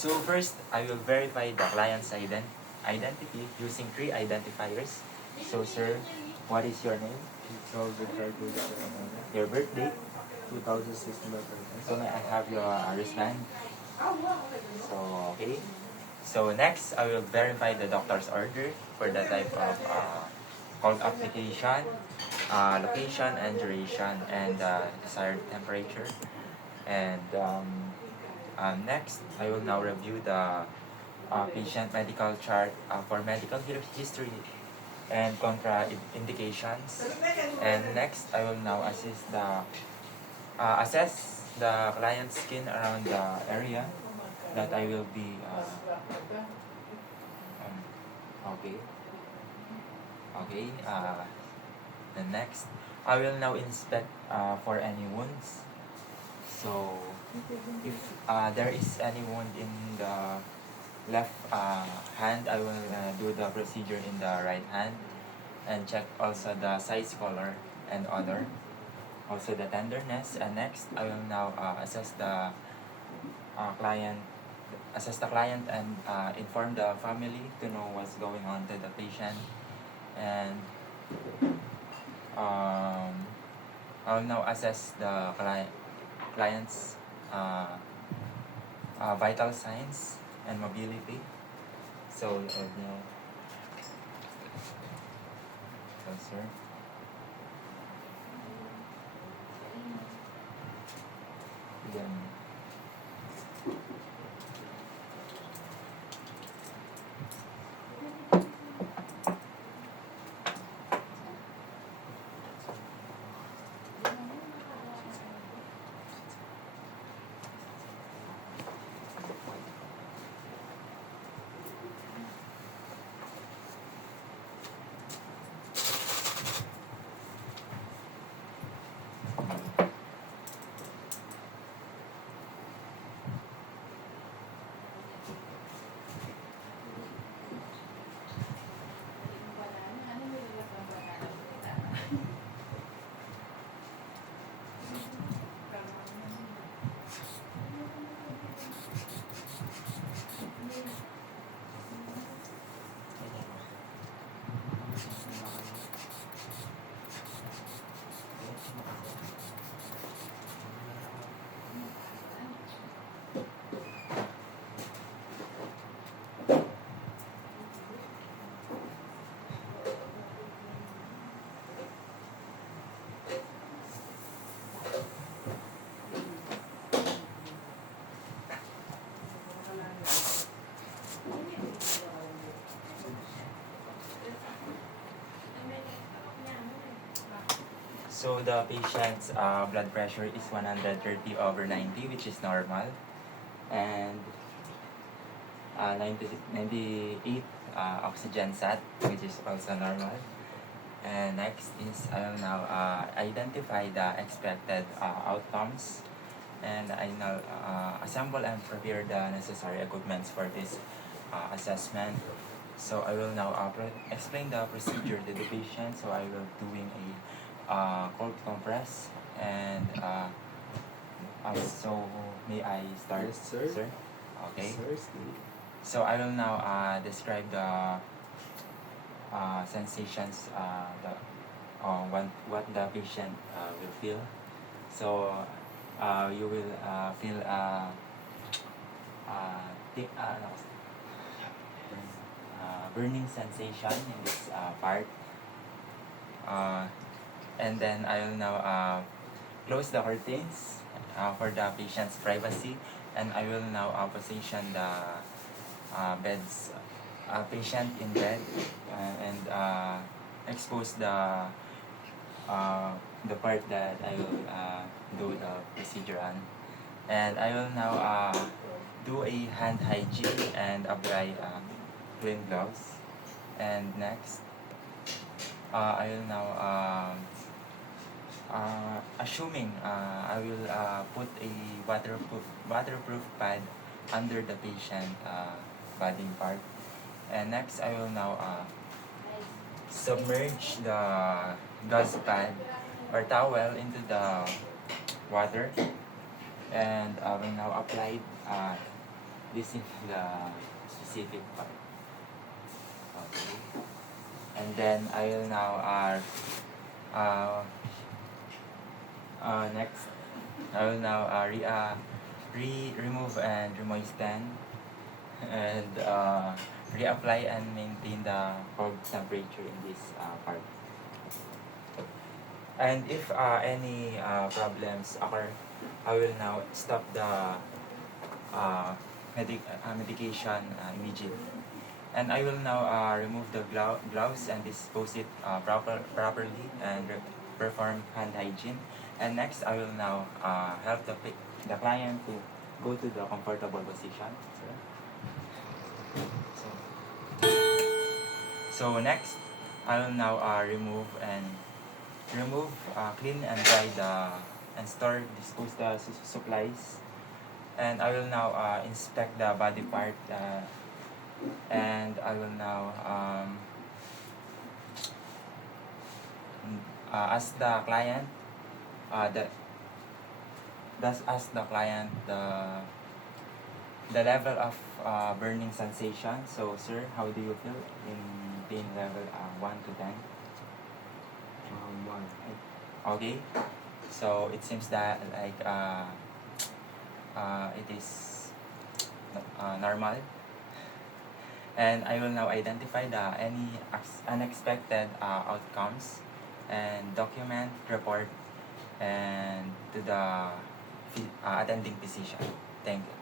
So first, I will verify the client's identity using 3 identifiers. So sir, what is your name? Your birthday? 2006 So may I have your wristband? So okay. So next, I will verify the doctor's order for the type of call application, location and duration, and desired temperature. And next, I will now review the patient medical chart for medical history and contraindications. And next, I will now assess the client's skin around the area that I will be okay. Okay. The next, I will now inspect for any wounds. So, if there is any wound in the left hand, I will do the procedure in the right hand and check also the size, color, and odor. Also the tenderness. And next, I will now assess the client and inform the family to know what's going on to the patient. And I will now assess the client's vital signs and mobility. So, sir. Then, so the patient's blood pressure is 130/90, which is normal, and 98 oxygen sat, which is also normal. And next is I will now identify the expected outcomes, and I now assemble and prepare the necessary equipment for this assessment. So I will now explain the procedure to the patient. So I will doing a cold compress, and so may I start? Yes, sir. Okay. Sir, So I will now describe the sensations, what the patient will feel. So you will feel thick, burning sensation in this part. And then I will now close the curtains for the patient's privacy, and I will now position the patient in bed, and expose the part that I will do the procedure on. And I will now do a hand hygiene and apply clean gloves. And next, I will now assuming I will put a waterproof pad under the patient body part. And next, I will now submerge the gauze pad or towel into the water, and I will now apply this in the specific part. Okay. And then I will now next I will now remove and remoisten and reapply and maintain the cold temperature in this part. And if any problems occur, I will now stop the medication immediately. And I will now remove the gloves and dispose it properly and perform hand hygiene. And next, I will now help the client to go to the comfortable position. So next, I will now remove, clean and dry and dispose the supplies. And I will now inspect the body part and I will now ask the client ask the client the level of burning sensation. So sir, how do you feel in pain level 1 to 10? 1. Okay, so it seems that like it is normal. And I will now identify any unexpected outcomes and document, report, and to the attending physician. Thank you.